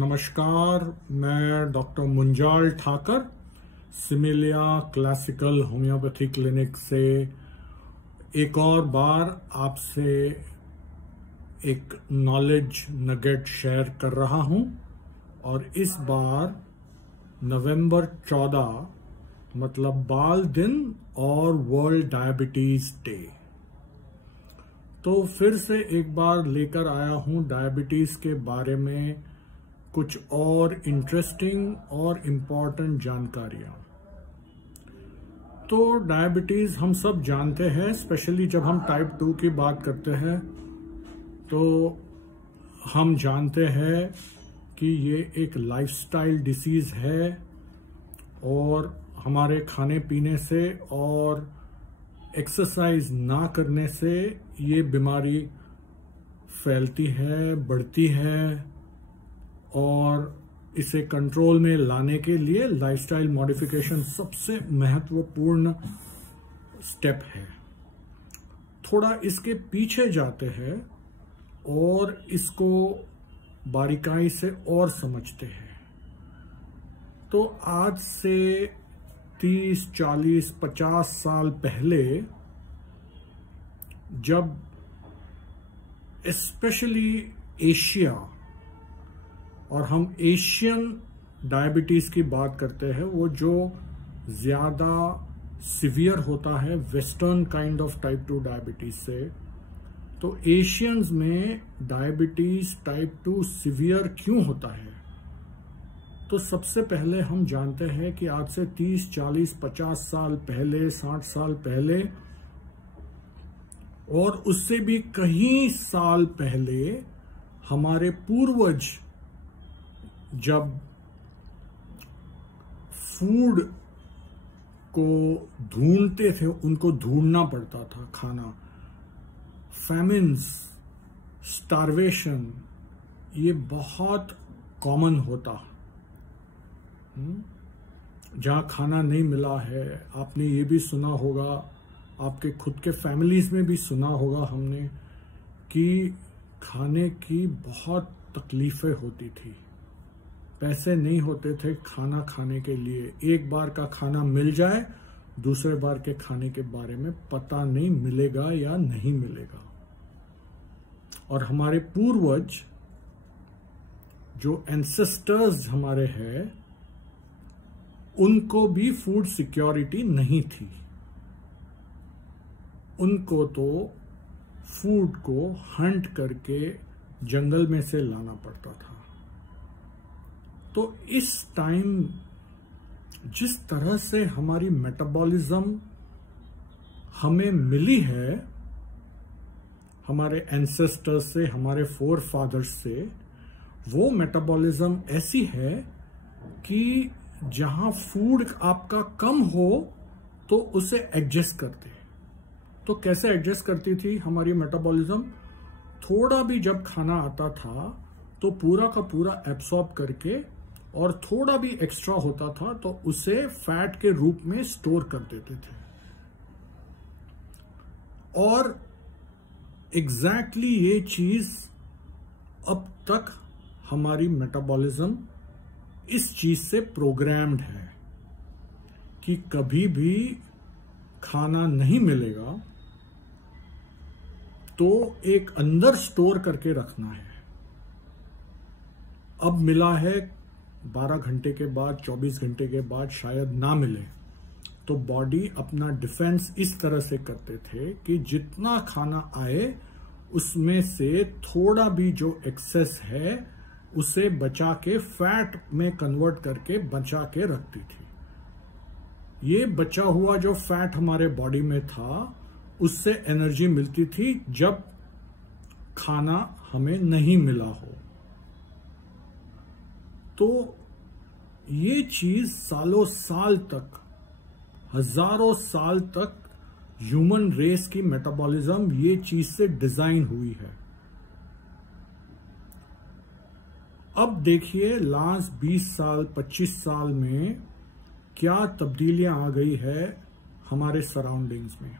नमस्कार, मैं doctor Munjal Thakar Similia classical homeopathy clinic से एक और बार आपसे एक नॉलेज नगेट शेयर कर रहा हूं। और इस बार नवंबर 14 मतलब बाल दिन और वर्ल्ड डायबिटीज डे, तो फिर से एक बार लेकर आया हूं डायबिटीज के बारे में कुछ और इंटरेस्टिंग और इम्पॉर्टेंट जानकारियां। तो डायबिटीज हम सब जानते हैं, स्पेशली जब हम टाइप 2 की बात करते हैं तो हम जानते हैं कि ये एक लाइफस्टाइल डिसीज है और हमारे खाने पीने से और एक्सरसाइज ना करने से ये बीमारी फैलती है, बढ़ती है, और इसे कंट्रोल में लाने के लिए लाइफस्टाइल मॉडिफिकेशन सबसे महत्वपूर्ण स्टेप है। थोड़ा इसके पीछे जाते हैं और इसको बारीकाई से और समझते हैं। तो आज से 30, 40, 50 साल पहले जब स्पेशली एशिया, और हम एशियन डायबिटीज की बात करते हैं, वो जो ज्यादा सिवियर होता है western kind of type 2 diabetes से, तो एशियंस में डायबिटीज टाइप 2 सिवियर क्यों होता है? तो सबसे पहले हम जानते हैं कि आज से 30, 40, 50 साल पहले, 60 साल पहले और उससे भी कई साल पहले हमारे पूर्वज जब फूड को ढूंढते थे, उनको ढूंढना पड़ता था खाना, फैमिन्स, स्टार्वेशन, ये बहुत कॉमन होता। जहां खाना नहीं मिला है, आपने ये भी सुना होगा, आपके खुद के फैमिलीज में भी सुना होगा हमने, कि खाने की बहुत तकलीफें होती थी, पैसे नहीं होते थे खाना खाने के लिए। एक बार का खाना मिल जाए, दूसरे बार के खाने के बारे में पता नहीं मिलेगा या नहीं मिलेगा। और हमारे पूर्वज जो एंसेस्टर्स हमारे हैं, उनको भी फूड सिक्योरिटी नहीं थी। उनको तो फूड को हंट करके जंगल में से लाना पड़ता था। तो इस टाइम जिस तरह से हमारी मेटाबॉलिज्म हमें मिली है हमारे एंसेस्टर्स से, हमारे फोर फादर्स से, वो मेटाबॉलिज्म ऐसी है कि जहां फूड आपका कम हो तो उसे एडजस्ट करते। तो कैसे एडजस्ट करती थी हमारी मेटाबॉलिज्म? थोड़ा भी जब खाना आता था तो पूरा का पूरा एब्सॉर्ब करके, और थोड़ा भी एक्स्ट्रा होता था तो उसे फैट के रूप में स्टोर कर देते थे। और एग्जैक्टली ये चीज अब तक हमारी मेटाबॉलिज्म इस चीज से प्रोग्राम्ड है कि कभी भी खाना नहीं मिलेगा तो एक अंदर स्टोर करके रखना है। अब मिला है 12 घंटे के बाद, 24 घंटे के बाद शायद ना मिले, तो बॉडी अपना डिफेंस इस तरह से करते थे कि जितना खाना आए उसमें से थोड़ा भी जो एक्सेस है उसे बचा के फैट में कन्वर्ट करके बचा के रखती थी। ये बचा हुआ जो फैट हमारे बॉडी में था, उससे एनर्जी मिलती थी जब खाना हमें नहीं मिला हो। तो ये चीज सालों साल तक, हजारों साल तक ह्यूमन रेस की मेटाबॉलिज्म ये चीज से डिजाइन हुई है। अब देखिए लास्ट 20 साल, 25 साल में क्या तब्दीलियां आ गई है हमारे सराउंडिंग्स में।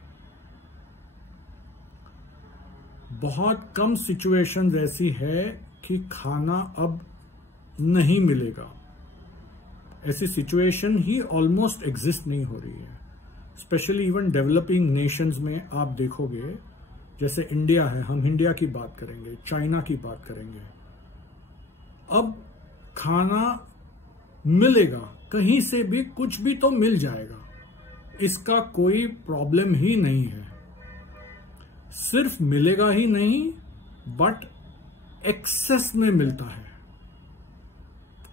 बहुत कम सिचुएशंस ऐसी है कि खाना अब नहीं मिलेगा, ऐसी सिचुएशन ही ऑलमोस्ट एग्जिस्ट नहीं हो रही है। स्पेशली इवन डेवलपिंग नेशंस में आप देखोगे, जैसे इंडिया है, हम इंडिया की बात करेंगे, चाइना की बात करेंगे, अब खाना मिलेगा, कहीं से भी कुछ भी तो मिल जाएगा, इसका कोई प्रॉब्लम ही नहीं है। सिर्फ मिलेगा ही नहीं बट एक्सेस में मिलता है।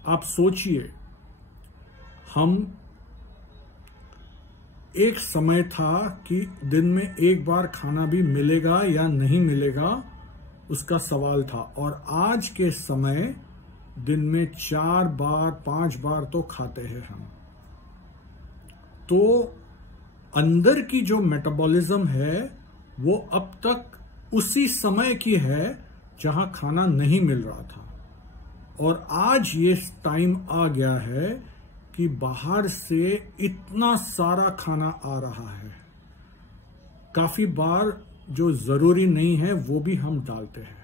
आप सोचिए, हम एक समय था कि दिन में एक बार खाना भी मिलेगा या नहीं मिलेगा उसका सवाल था, और आज के समय दिन में 4 बार 5 बार तो खाते हैं हम। तो अंदर की जो मेटाबॉलिज्म है वो अब तक उसी समय की है जहां खाना नहीं मिल रहा था, और आज ये टाइम आ गया है कि बाहर से इतना सारा खाना आ रहा है, काफी बार जो जरूरी नहीं है वो भी हम डालते हैं।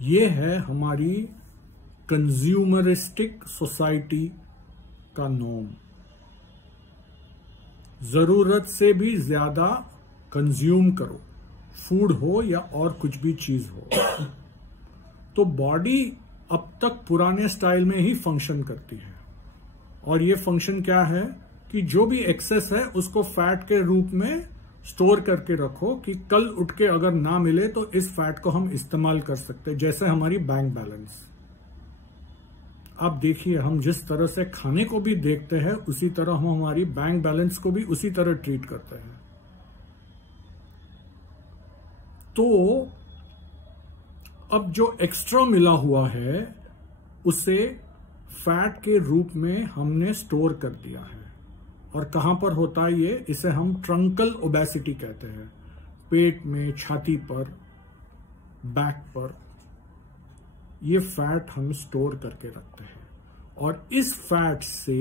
ये है हमारी कंज्यूमरिस्टिक सोसाइटी का नॉर्म। जरूरत से भी ज्यादा कंज्यूम करो, फूड हो या और कुछ भी चीज हो। तो बॉडी अब तक पुराने स्टाइल में ही फंक्शन करती है, और ये फंक्शन क्या है कि जो भी एक्सेस है उसको फैट के रूप में स्टोर करके रखो कि कल उठ के अगर ना मिले तो इस फैट को हम इस्तेमाल कर सकते हैं, जैसे हमारी बैंक बैलेंस। आप देखिए, हम जिस तरह से खाने को भी देखते हैं उसी तरह हम हमारी बैंक बैलेंस को भी उसी तरह ट्रीट करते हैं। तो अब जो एक्स्ट्रा मिला हुआ है उसे फैट के रूप में हमने स्टोर कर दिया है। और कहां पर होता है ये? इसे हम ट्रंकल ओबेसिटी कहते हैं। पेट में, छाती पर, बैक पर ये फैट हम स्टोर करके रखते हैं, और इस फैट से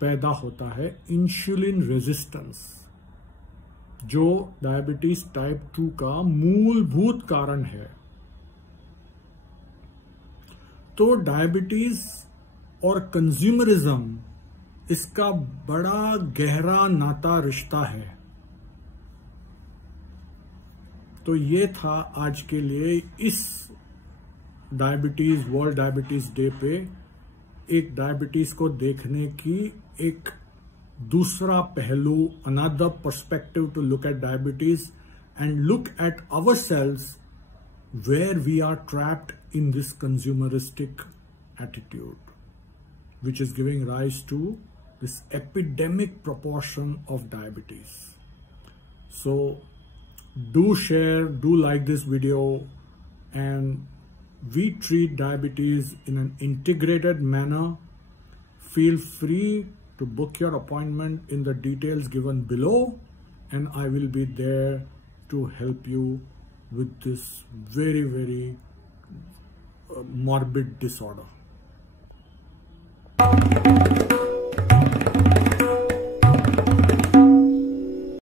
पैदा होता है इंसुलिन रेजिस्टेंस, जो डायबिटीज टाइप 2 का मूलभूत कारण है। तो डायबिटीज और कंज्यूमरिज्म, इसका बड़ा गहरा नाता रिश्ता है। तो ये था आज के लिए इस डायबिटीज, वर्ल्ड डायबिटीज डे पे एक डायबिटीज को देखने की एक दूसरा पहलू, another perspective to look at diabetes and look at ourselves where we are trapped in this consumeristic attitude, which is giving rise to this epidemic proportion of diabetes. So do share, do like this video, and we treat diabetes in an integrated manner. Feel free to book your appointment in the details given below, and I will be there to help you with this very, very morbid disorder.